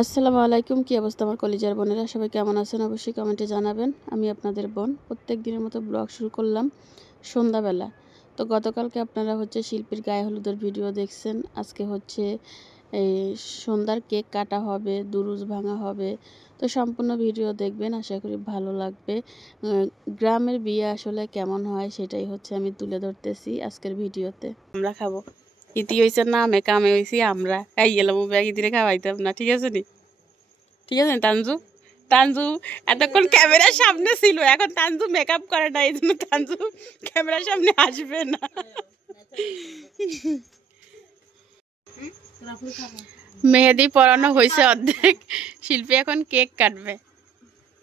আসসালামু আলাইকুম। কি অবস্থা আমার কলিজার বোনেরা? সবাই কেমন আছেন? অবশ্যই কমেন্টে জানাবেন। আমি আপনাদের বোন। প্রত্যেক দিনের মতো ব্লগ শুরু করলাম সন্ধ্যাবেলা। তো গতকালকে আপনারা শিল্পীর গায়ে হলুদের ভিডিও দেখছেন। আজকে এই সন্ধ্যার কেক কাটা হবে, দুরুজ ভাঙা হবে। তো সম্পূর্ণ ভিডিও দেখবেন, আশা করি ভালো লাগবে। গ্রামের বিয়ে আসলে কেমন হয় সেটাই আমি তুলে ধরতেছি আজকের ভিডিওতে। আমরা খাবো, ইতি হয়েছে না কামে হয়েছি, আমরা খাই গেলাম ইতিরে খাওয়াইতাম না। ঠিক আছে নি? ঠিক আছে তানজু? তানজু এতক্ষণ ক্যামেরার সামনে ছিল, এখন তানজু মেকআপ করে না, এই জন্য তানজু ক্যামেরার সামনে আসবে না। মেহেদি পরানো হয়েছে অর্ধেক, শিল্পী এখন কেক কাটবে।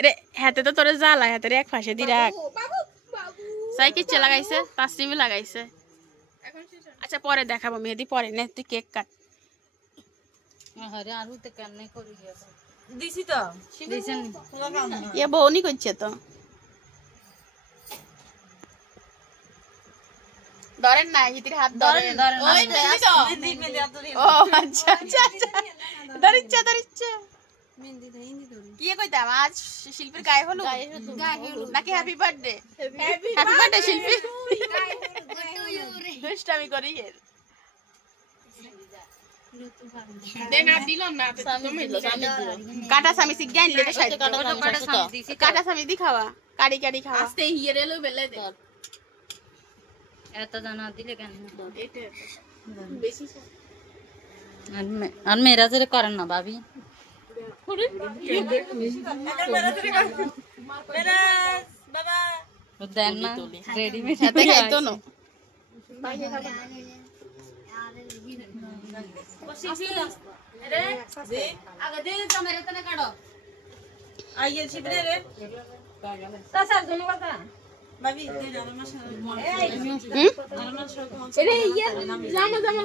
রে হাতে তো তোরে জ্বালা, হাতের এক পাশে দি রাখ। সাই কিচ্ছে লাগাইছে, তাসলিমি লাগাইছে। আচ্ছা পরে দেখাবো, মেহেদি পরে নে, তুই কেক কাট। দিছি তো ইয়ে বউনি করছে তো। ধরেন না, হিতির হাত ধরেন। ও আচ্ছা আচ্ছা আচ্ছা, ধরিচ্ছে ধরিচ্ছে। কি কইতাম আজ শিল্পীর গায়ে হলুদ নাকি হ্যাপি বার্থডে? হ্যাপি বার্থডে শিল্পী। দুষ্টামি করি এর। কাটা সামি সিগ গাইন লেতে সাইড কাটা সামি দি খাওয়া, কাড়ি কাড়ি খাওয়া। আস্তে হিয়ারে লো বেলে দে। এত জানা দিলে কেন বেশি আর মেয়েরা যেটা করেন না ভাবি, দেন না রেডিমেড সাথে খাইতো না।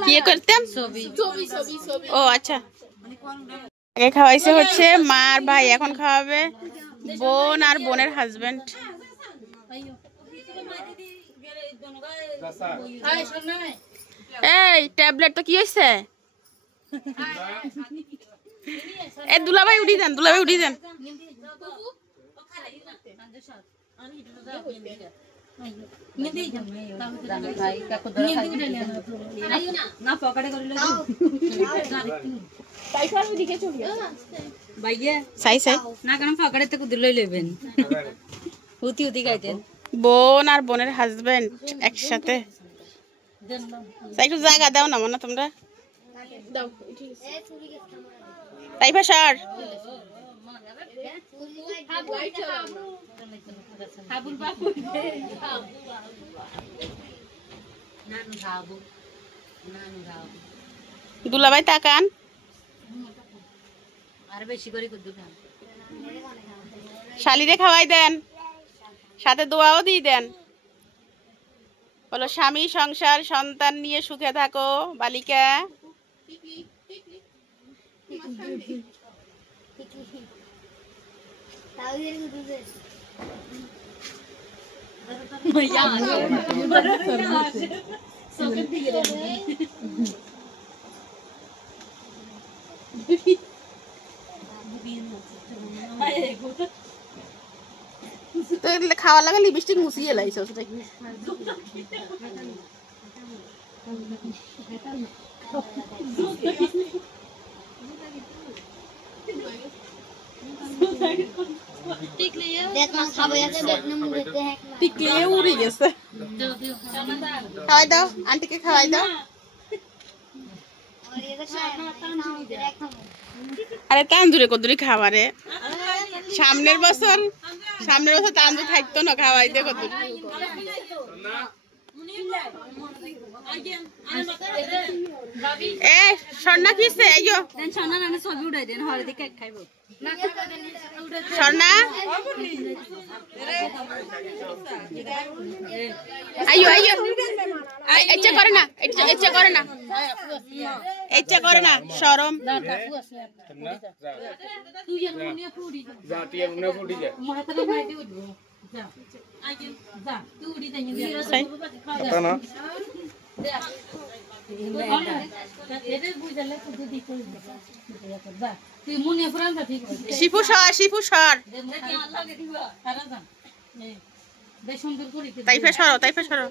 কি করতেন? ও আচ্ছা, আগে খাওয়াইছে মা আর ভাই, এখন খাওয়াবে বোন আর বোনের হাজবেন্ড। এই ট্যাবলেট তো কি হয়েছে? এ দুলাভাই উঠি দেন, দুলাভাই উঠি দেন। বোন আর বোনের হাজবেন্ড একসাথে। একটু জায়গা দাও না মনে তোমরা। তাইফা সার দুলাভাই তাকান। আর বেশি করে শালিরে খাওয়াই দেন, সাথে দোয়াও দিয়ে দেন। বলো স্বামী সংসার সন্তান নিয়ে সুখে থাকো বালিকা। খাওয়ার লাগে লিপস্টিক মুছিয়ে লাইছে। উড়ে গেছে। খাওয়াই দাও, আন্টিকে খাওয়াই দাও। আরে তান্দুরে কদুরি খাবারে সামনের বছর তান্দুর থাকতো না, খাওয়াইতে কদুরি। এ স্বর্ণা কিসে আইয়ো, ছবি উঠাই দেন হলদি কেক খাইব। স্বর্ণা আইয়ো আইয়ো, ইচ্ছা করে না, ইচ্ছা করে না, ইচ্ছা করে না, শরম। শিফু সর, শিফু সর, তাইফা সরো, তাইফা সরো।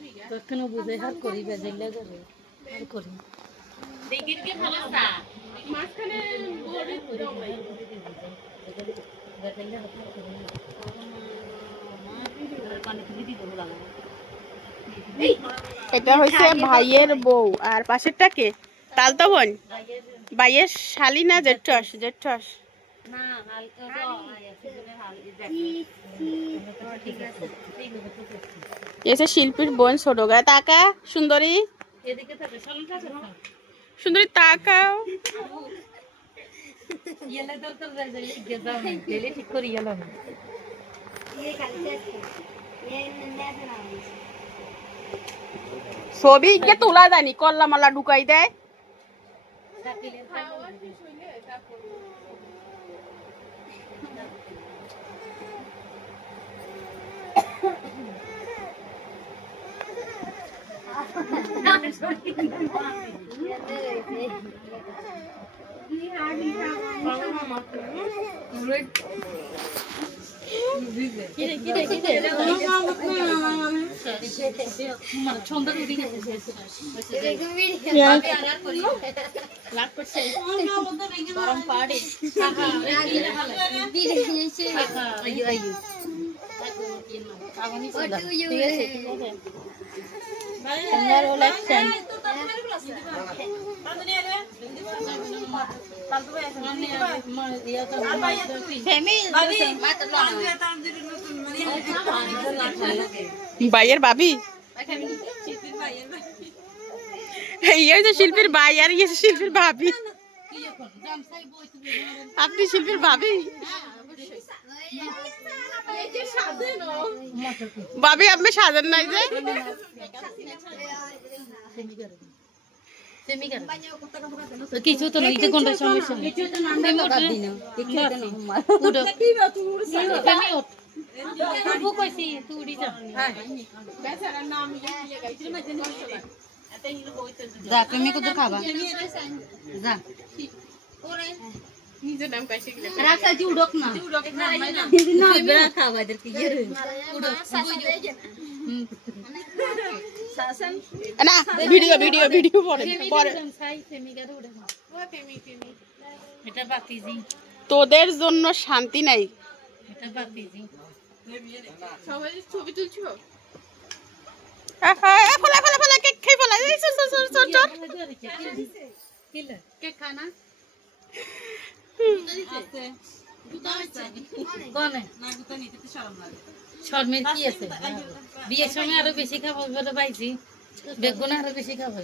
এটা হইছে ভাইয়ের বউ, আর পাশেরটা কে? তালতো বোন, ভাইয়ের শালি না জেঠস? জেঠস। এসে শিল্পীর বোন ছোট গায়ে। তাকা সুন্দরী, সুন্দরী তাকাও। ছবি কে তোলা জানি কল্লা মাল্লা ঢুকাই দেয়। ভাইয়ের ভাবি, এই যে শিল্পীর ভাই আর ইয়ে শিল্পীর ভাবি। আপনি শিল্পীর ভাবি? ভাবি আপনি সাজেন নাই যে? কিছু তো নয়, কোনটা সমস্যা নেই। যা তুমি কত খাবা, যা রাখাজি উড়ক না, খাওয়া না ভিডিও ভিডিও ভিডিও পরে পরে। এটা বাতিজি, তোদের জন্য শান্তি নাই। এটা বাতিজি, সবাই ছবি তুলছো? আহা ফলা ফলা ফলা কেক খাই ফলা, এই চল চল চল চল। কে খানা শর্মের কি আছে? বিয়ের সময় আরো বেশি খাবো বলে পাইছি, বেগুন আরো বেশি খাবো।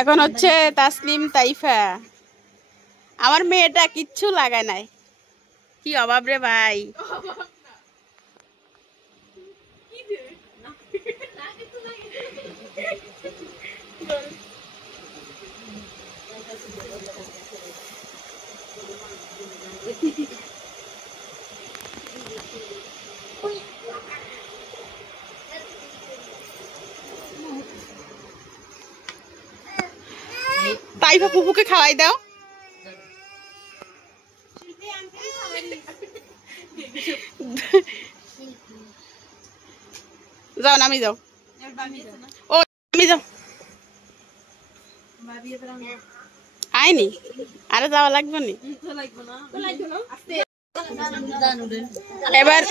এখন হচ্ছে তাসলিম তাইফা। আমার মেয়েটা কিচ্ছু লাগায় নাই, কি অভাব রে ভাই। তাইফা পুপুকে খাওয়াই দাও। যাও নামি যাও, ও নামি যাও। আইনি আরে যাওয়া লাগবে নি। এবার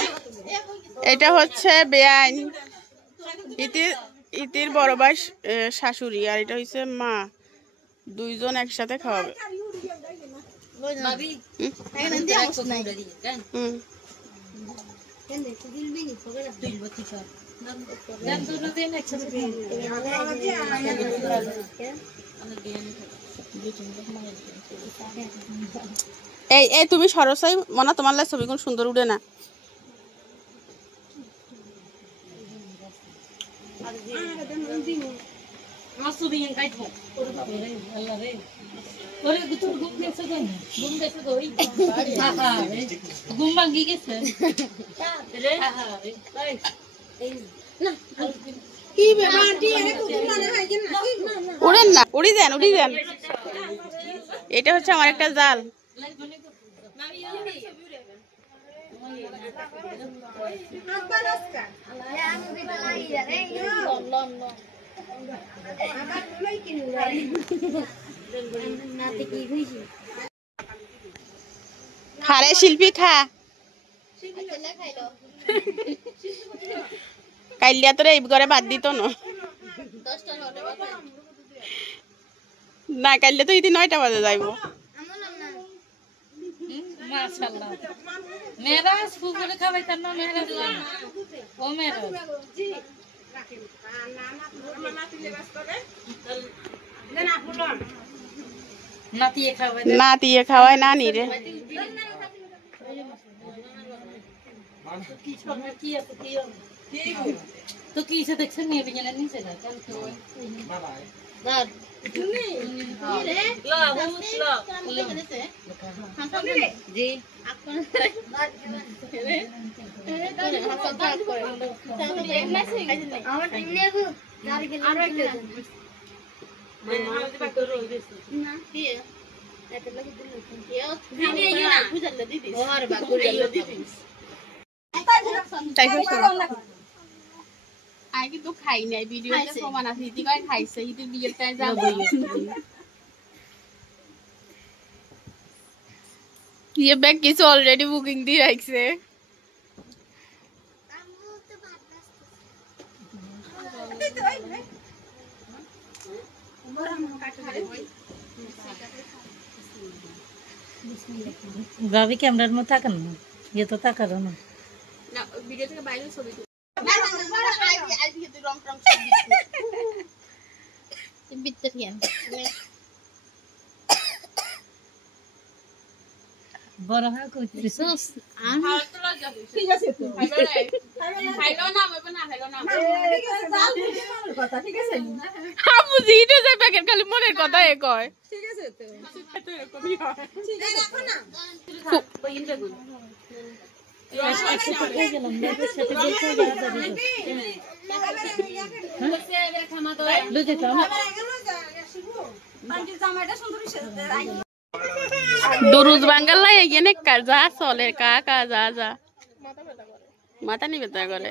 এটা হচ্ছে বেআইন, ইতির বড় ভাই শাশুড়ি, আর এটা হচ্ছে মা, দুইজন একসাথে খাওয়াবে। এই এই তুমি সরসাই মনা, তোমার লাগে ছবি কোন সুন্দর উঠে না। ওরে তোর ঘুম গেছে কই ঘুম গেছে কই ঘুম ভাঙি গেছে রে না কি বেমাটি এনে কুকুর মানে হয় কি না উড়েন না উড়ি দেন এটা হচ্ছে আমার একটা জাল খারে শিল্পী খা কাইলিয়া তোরে এই ঘরে বাদ দিত না কাইলে তো ইতি 9টা বাজে যাইব মাশাআল্লাহ মেরাজ ফুকুরে খাওয়াইতাম না মেরাজ ও মেরাজ জি রাখেন না নাতি লেবাস করে দেন আপন নাতিয়ে খাওয়ায় নানি রে তো কি এসে দেখছেন নিয়ে বিজনেস নিচে না কাল তো দাঁড় তুমি রে লা হুস লা লেখেছে হাসান জি আপন রে রে হাসান ভাগ করে তাহলে এক মাস হয়ে গেছে আমার টিমনে গো গাড়ি গেল আর একটা मैं हां दे बात करो ना কি এটা লাগি দিল কি ভিডিও না বুঝাল দিদি और बात बुझाल दिदी তাই কইছো আই কিন্তু খাই নাই ভিডিওতে প্রমাণ আছে ইতি কই খাইছে ইতি বিয়েটাই যাব ये बैग किसी ऑलरेडी बुकिंग दी रखছে भाभी कैमरा में ताकन ये तो ताका रहा ना ना वीडियो থেকে বাইরে ছবি তুল না আই দিয়ে রং রং ছবি দিছি বিচ্চা কিয়ান বড় হয় কই ত্রিসস ঠিক আছে তো খাইলো না হবে না খাইলো না ঠিক আছে জাল মনের কথা ঠিক আছে আপু জিটো যে প্যাকেট খালি মনের কথা এ কয় ঠিক আছে তো তো এরকমই হয় ঠিক আছে রাখো না বইন রে গুণ দরুজ বাঙ্গাল এখানে যা চলে কাকা যা যা মাথা নি ব্যথা করে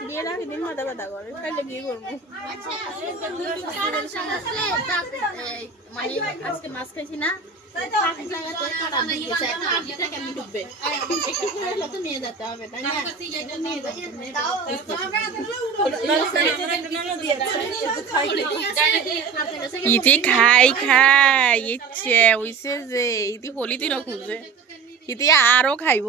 বিয়ে রাখি দিন মাথা ব্যথা করে কাইলে কি করব মানে আজকে মাছ খাইছি না ইতি খাই খাই ইচ্ছে হইছে যে ইতি হলিতি ন খুঁজে ইতি আরো খাইব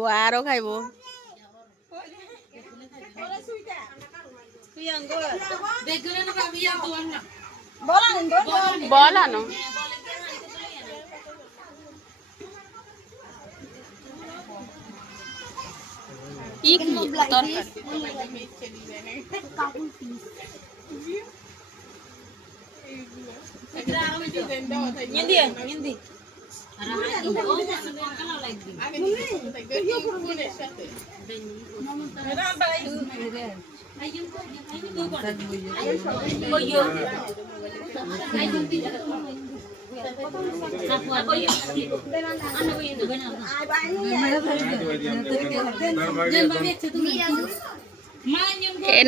বলানো কি তরকারি নিন্দি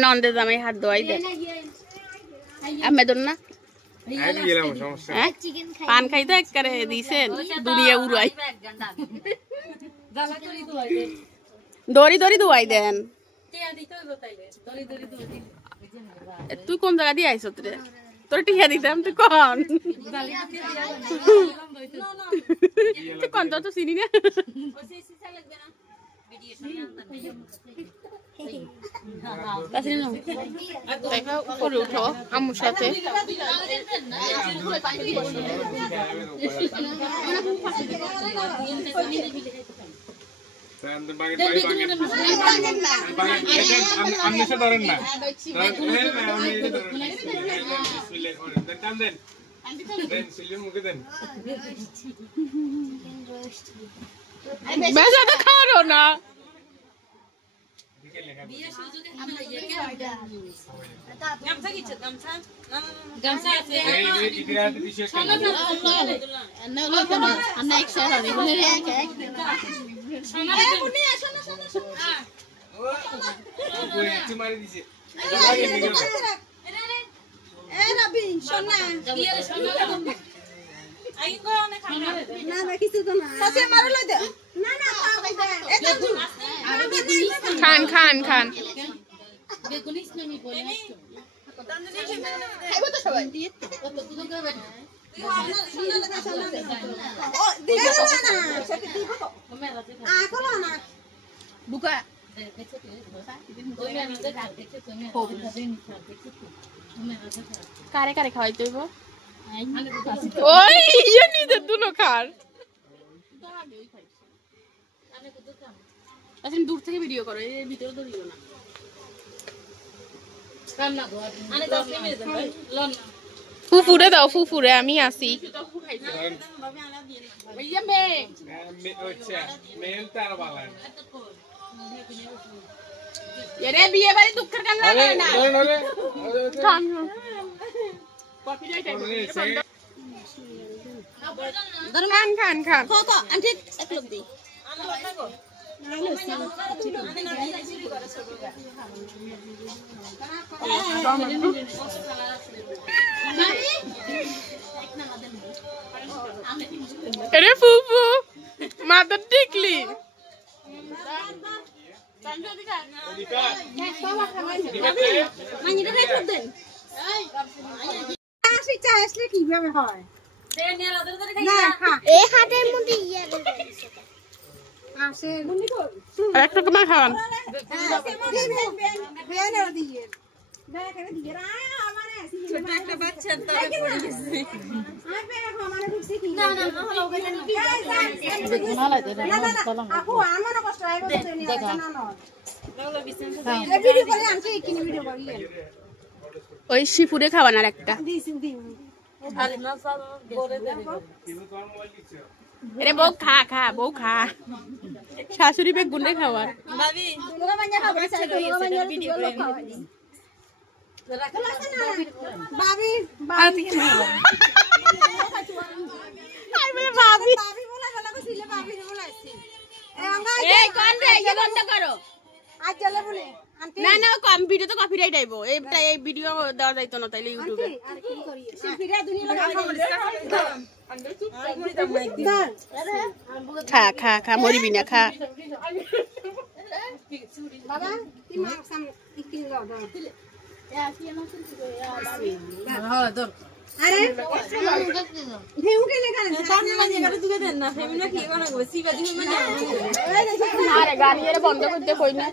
নন্দে জামাই হাত ধোয়াই দেন আমি দন না পান খাই তো একবারে দিছেন দুনিয়া উড়াই দড়ি দড়ি ধোয়াই দেন তুই কোন জায়গা দিয়ে আইস রে তোর টিয়া দিতাম তুই কন তুই কন তো চিনি না উপরে উঠো আম্মুর সাথে বেজাটা খাওয়ারও না খান খান খান কারে কারে খাওয়াইতে হইব ওই ইয়ে নিতে দুনো খার আচ্ছা দূর থেকে ভিডিও করো এর ভিতরে তো দিও না ফুফুরে দাও ফুফুরে আমি আসি বিয়ে বাড়ি দুঃখের গান লাগায় না খান খান খান अरे फूफू माता टिकली কিভাবে হয় একটা তোমার খাওয়ান একটা বাচ্চা ওই শিপুরে খাওয়ান আর একটা अरे बो खा खा बो खा शाশুড়ি पे गुंडे खावार ভাবি ভাবি भाभी বলা গলা ছিল ভাবি বলাইছি এই কোন রে ये বন্ধ করো আজ চলে বলে না না কম ভিডিও তো কপিরাইট আইবো এই ভিডিও দেওয়া যাইতো না তাইলে ইউটিউবে আর কি করি শিল্পীরা দুনিয়া খা খা খা মরিবি না খা বাবা কি মার সামনে কি দাও দাও আরে ভেউ কে লেখা আছে সামনে মানে করে দিবে দেন না ফেমিনা কি বানাবো সিবা দিবে মানে আরে গাড়ি এর বন্ধ করতে কই না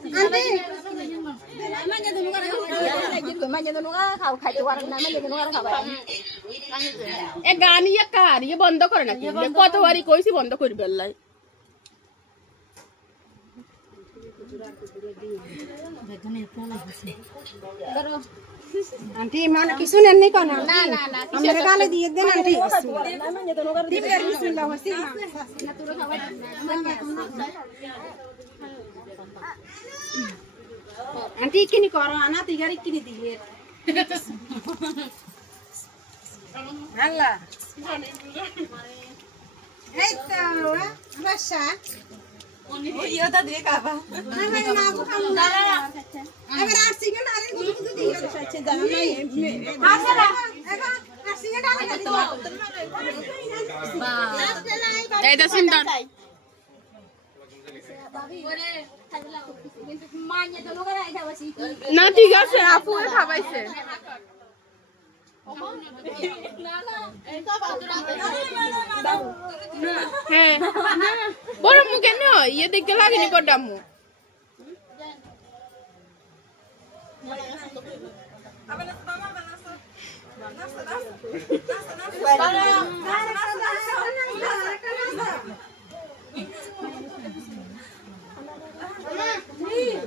এ গান ইয়ে কার ইয়ে বন্ধ করে নাকি কতবারই কইছি বন্ধ করবে লাই আন্টি মানে কিছু নেন নি কোন না না না আমরা গালে দিয়ে দেন আন্টি দিবে বিসমিল্লাহ হসি না তোরা খাবার আন্টি কিনি করো আনা তিগারি কিনি দিয়ে আল্লাহ এই তো বাসা ইয়োটা দিয়ে খাবা আমি না খাবো না এবার আসি কেন আরে গুদু গুদু দিয়ে আছে জানা নাই আসা না এখন আসি কেন আরে তো বাহ এইটা সুন্দর না ঠিক আছে আপু খাবাইছে হ্যাঁ বড় মুখে নয় ইয়ে দেখতে লাগেনি বড়াম্মু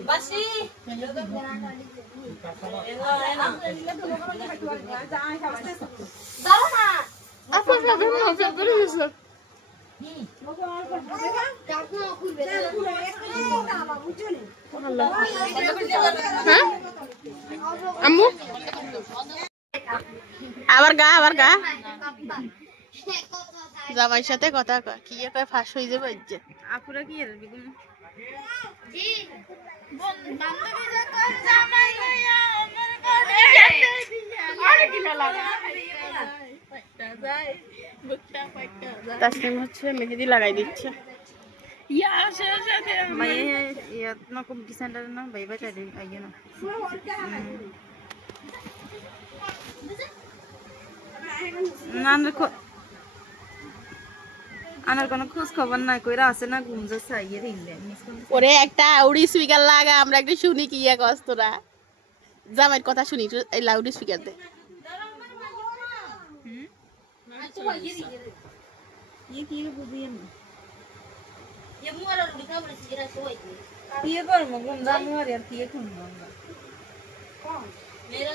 বাসি দাও না আপনার ভাবে মাফিয়া করে গেছে হ্যাঁ আম্মু আবার গা জামাইর সাথে কথা কয় কি কয় ফাঁস হয়ে যাবে যে আপুরা কি এর বেগুন জি বান্ধবী যত জামাই হইয়া আমার ঘরে আরে কি লাগা তাসনিম হচ্ছে মেহেদি লাগাই দিচ্ছে ভাই ইয়াত না কমিটি সেন্টার না ভাই ভাই চাই আইয়ে না আনার কোনো খোঁজ খবর নাই কইরা আছে না ঘুম যাচ্ছে আইয়ে দিলে ওরে একটা আউডি স্পিকার লাগা আমরা একটা শুনি কি এক অস্তরা জামাইয়ের কথা শুনি এই লাউড স্পিকার দে ये की बुझिए ना ये मुआरा रुड़ी का बड़े सिरा सोई ये पर मगम दा मुआर यार की खुन मंगा मेरा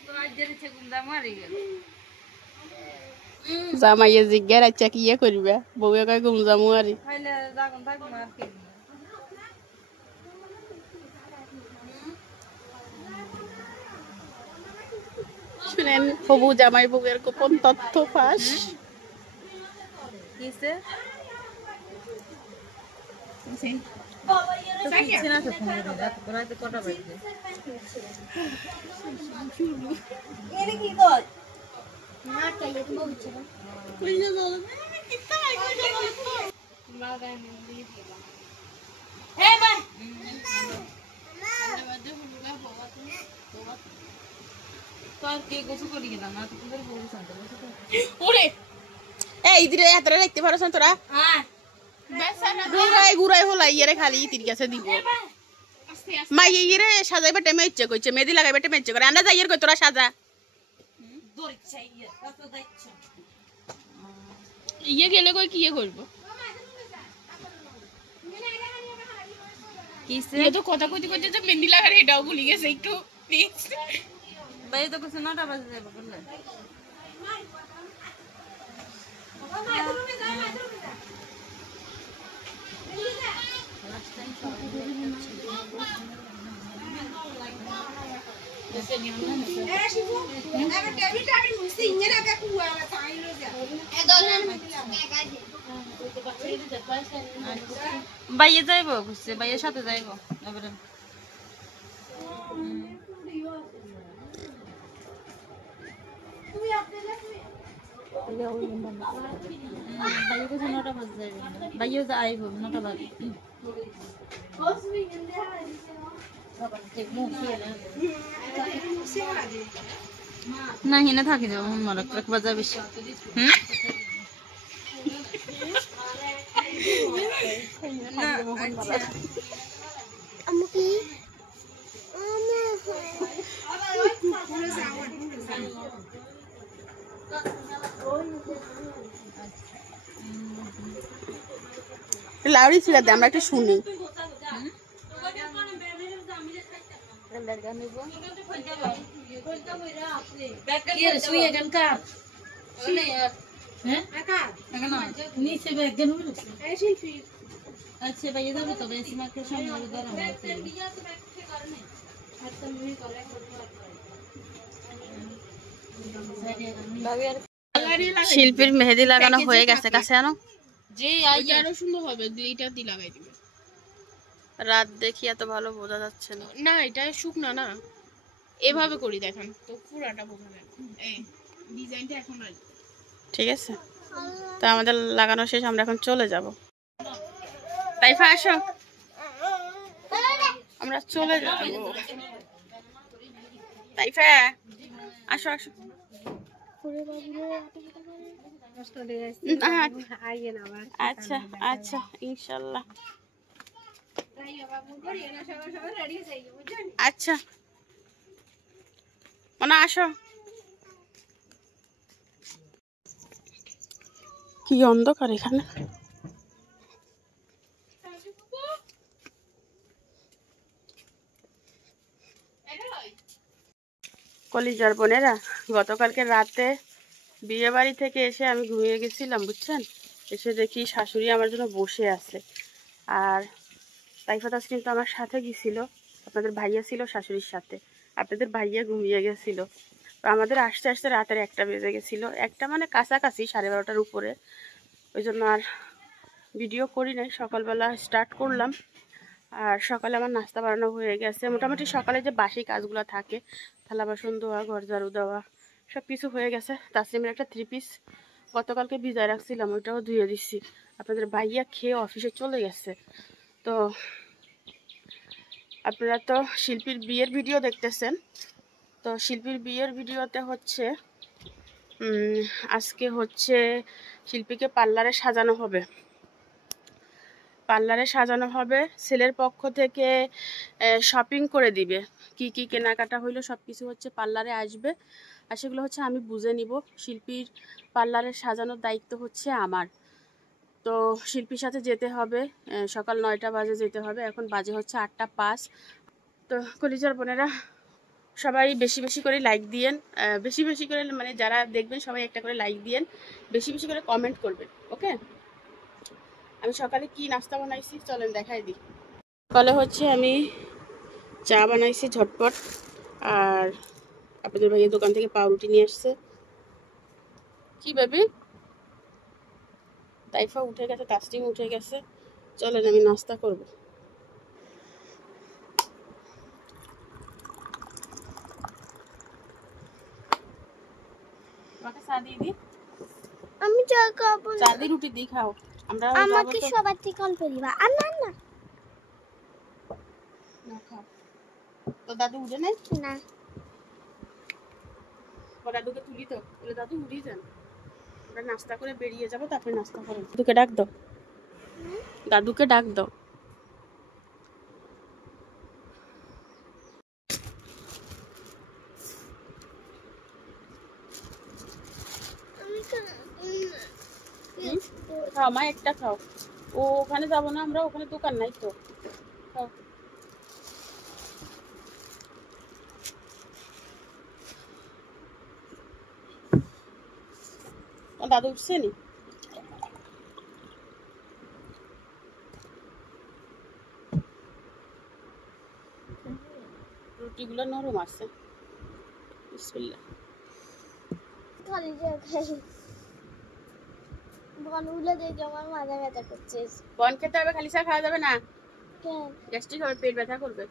तो आज जरे छे गुंदा मारी गेल জামাইয়ে জিজ্ঞার আচ্ছা কি করবে বউয়ে কয় ঘুম যামু আরি খাইলে দাগন থাক মার কে শুনেন হবু জামাই বউয়ের গোপন তথ্য ফাঁস কিসে তো কিছে না তো ফোন করে রাত রাতে কটা বাজে এর কি কর না চাইয়ে তো বলছ না এ ভাই তো আর কে গোসু করি গেলাম না তো তোদের বউ শান্ত ওরে এই দিরে এতটা দেখতে পারছ না তোরা হ্যাঁ গুড়াই হলাই ইয়ে খালি তির কাছে দিব মাই ইয়ে সাজাইবে টেমে ইচ্ছে কইছে মেহেদি লাগাইবে টেমে ইচ্ছে করে আমরা যাইয়ের কই তোরা সাজা দড়ি চাইয়ে কত দাইছ ইয়ে গেলে কই কি করব কিসে ইয়ে তো কথা কইতে কইতে যে মেহেদি লাগার এটাও ভুলি গেছে একটু প্লিজ ভাই তো কিছু নটা বাজে যাবে বললে বাইয়ে যাইবো বুঝছে বাইয়ের সাথে যাইবো এবারে বাইয়ে কিছু নটা বাজে যাইবো বাইয়ে যা আইবো নটা বাজে না হিনে থাকি যাবো মরক রাখবা যাবে লাউডি ছিল আমরা একটু শুনি ये सुई गन का सुने यार हैं नीचे बैग गन ऐसे ही अच्छा भैया जाबो तो बेसी मार के सामने उधर हम শিল্পীর মেহেদি লাগানো হয়ে গেছে কাছে আনো যে আরো সুন্দর হবে গ্লিটার দিয়ে লাগাই দিবে রাত দেখি এত ভালো বোঝা যাচ্ছে না না এটা শুকনা না এভাবে করি দেখেন তো পুরাটা বোঝা যায় এই ডিজাইনটা এখন আর ঠিক আছে তো আমাদের লাগানো শেষ আমরা এখন চলে যাব তাইফা আসো আমরা চলে যাব তাইফা আসো আসো আচ্ছা আচ্ছা ইনশাল্লাহ আচ্ছা মনে আসো কি অন্ধকার এখানে। কলিজার বোনেরা, গতকালকে রাতে বিয়ে বাড়ি থেকে এসে আমি ঘুমিয়ে গেছিলাম, বুঝছেন। এসে দেখি শাশুড়ি আমার জন্য বসে আছে, আর তাইফা তাসনিম তো আমার সাথে গেছিল, আপনাদের ভাইয়া ছিল শাশুড়ির সাথে, আপনাদের ভাইয়া ঘুমিয়ে গেছিল। তো আমাদের আসতে আসতে রাতের 1টা বেজে গেছিলো, 1টা মানে কাছাকাছি 12:30-টার উপরে। ওই জন্য আর ভিডিও করি নাই, সকালবেলা স্টার্ট করলাম। আর সকালে আমার নাস্তা বানানো হয়ে গেছে, মোটামুটি সকালে যে বাসি কাজগুলো থাকে, থালা বাসন ধোয়া, ঘর ঝাড়ু দেওয়া, সব কিছু হয়ে গেছে। তাসলিমের একটা 3 পিস গতকালকে ভিজায় রাখছিলাম, ওইটাও ধুয়ে দিচ্ছি। আপনাদের ভাইয়া খেয়ে অফিসে চলে গেছে। তো আপনারা তো শিল্পীর বিয়ের ভিডিও দেখতেছেন। তো শিল্পীর বিয়ের ভিডিওতে হচ্ছে আজকে হচ্ছে শিল্পীকে পার্লারে সাজানো হবে। পার্লারে সাজানো হবে, ছেলের পক্ষ থেকে শপিং করে দিবে, কি কি কেনাকাটা হইলো সব কিছু হচ্ছে পার্লারে আসবে, আর সেগুলো হচ্ছে আমি বুঝে নিব। শিল্পীর পার্লারে সাজানোর দায়িত্ব হচ্ছে আমার। তো শিল্পীর সাথে যেতে হবে, সকাল 9টা বাজে যেতে হবে, এখন বাজে হচ্ছে 8টা 5। তো কলিজার বোনেরা, সবাই বেশি বেশি করে লাইক দিয়েন, বেশি বেশি করে মানে যারা দেখবেন সবাই একটা করে লাইক দিয়েন, বেশি বেশি করে কমেন্ট করবেন, ওকে। আমি সকালে কি নাস্তা বানাইছি চলেন দেখাই দিই। সকালে হচ্ছে আমি চা বানাইছি ঝটপট, আর আপনাদের ভাইয়ের দোকান থেকে পাউরুটি নিয়ে আসছে। কি বেবি? তাইফা উঠে গেছে, তাসলিম উঠে গেছে, চলেন আমি নাস্তা করব। তোমাকে চা দিয়ে দিই? আমি চা খাবো না। চা দিয়ে রুটি দিয়ে খাও। আমরা আমাকে সবার থেকে অল্প দিবা। আর না না না খাও। তো দাদু উঠে নাই? না, দাদুকে তুলি তো, বলে দাদু উঠি যান, আমরা নাস্তা করে বেরিয়ে যাবো, তারপরে নাস্তা করো। দাদুকে ডাক দাও, দাদুকে ডাক দাও। খাও মা, একটা খাও। ও ওখানে যাবো না আমরা, ওখানে দোকান নাই তো। খাও। দাদু উঠছে নি? রুটিগুলো নরম আছে। বিসমিল্লাহ। খালি চা খাই। বনগুলো দেখে আমার মাথা ব্যথা করছে। বন খেতে হবে, খালি চা খাওয়া যাবে না, কেন? গ্যাস্ট্রিক হবে, পেট ব্যথা করবে।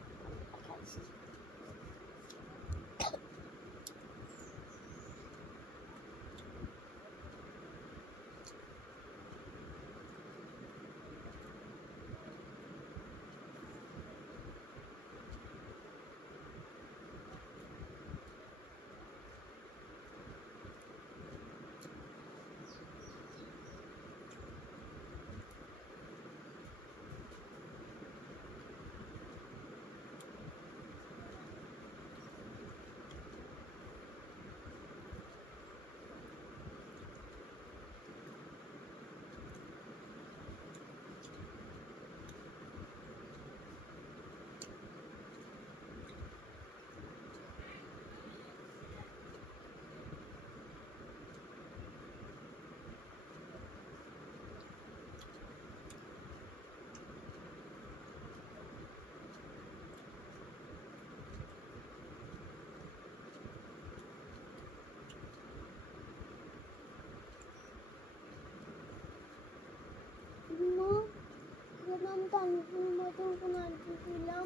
আমি তানপুর মতো কোনো আন্টি ছিলাম,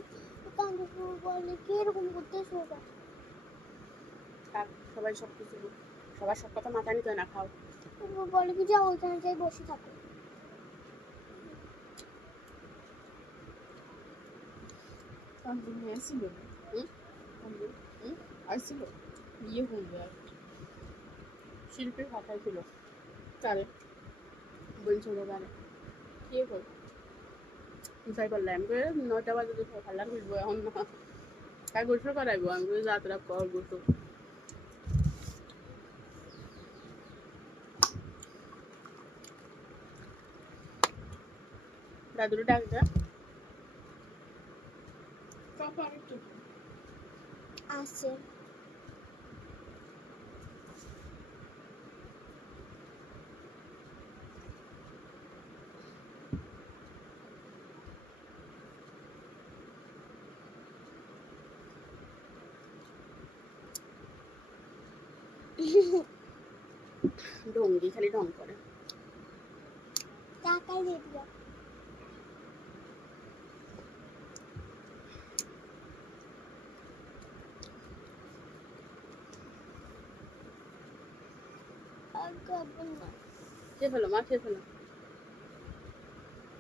তানপুর বলে কি এরকম করতে শোভা। সবাই সব কিছু, সবার সব কথা মাথায় নিতে না, খাও। বলে কি যাও ওইখানে যাই বসে থাকো। শিল্পীর কথাই ছিল তারে বলছিল গানে কে কর বুঝাই পারলাম 9টা বাজে দেখো ভালো বুঝবো এখন না, তাই গোসল করাইবো, আমি যাত্রা কর গোসল। দাদুর ডাক দা আছে ডঙ্গি খালি ঢং করে। টাকাই দিয়ে দিল খেয়ে ফেলো মা, খেয়ে ফেলো।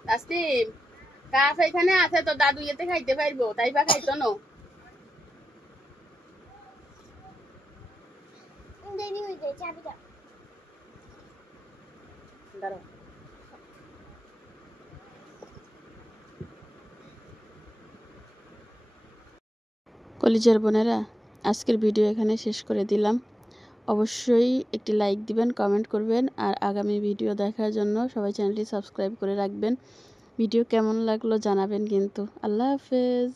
তাসলিম কাজ এখানে আছে তো, দাদু ইয়েতে খাইতে পারবো, তাই বা খাইতো না। দেরি হয়ে যায় চাবিটা দাঁড়াও। কলিজার বোনেরা, আজকের ভিডিও এখানে শেষ করে দিলাম। অবশ্যই একটি লাইক দিবেন, কমেন্ট করবেন, আর আগামী ভিডিও দেখার জন্য সবাই চ্যানেলটি সাবস্ক্রাইব করে রাখবেন। ভিডিও কেমন লাগলো জানাবেন কিন্তু। আল্লাহ হাফেজ।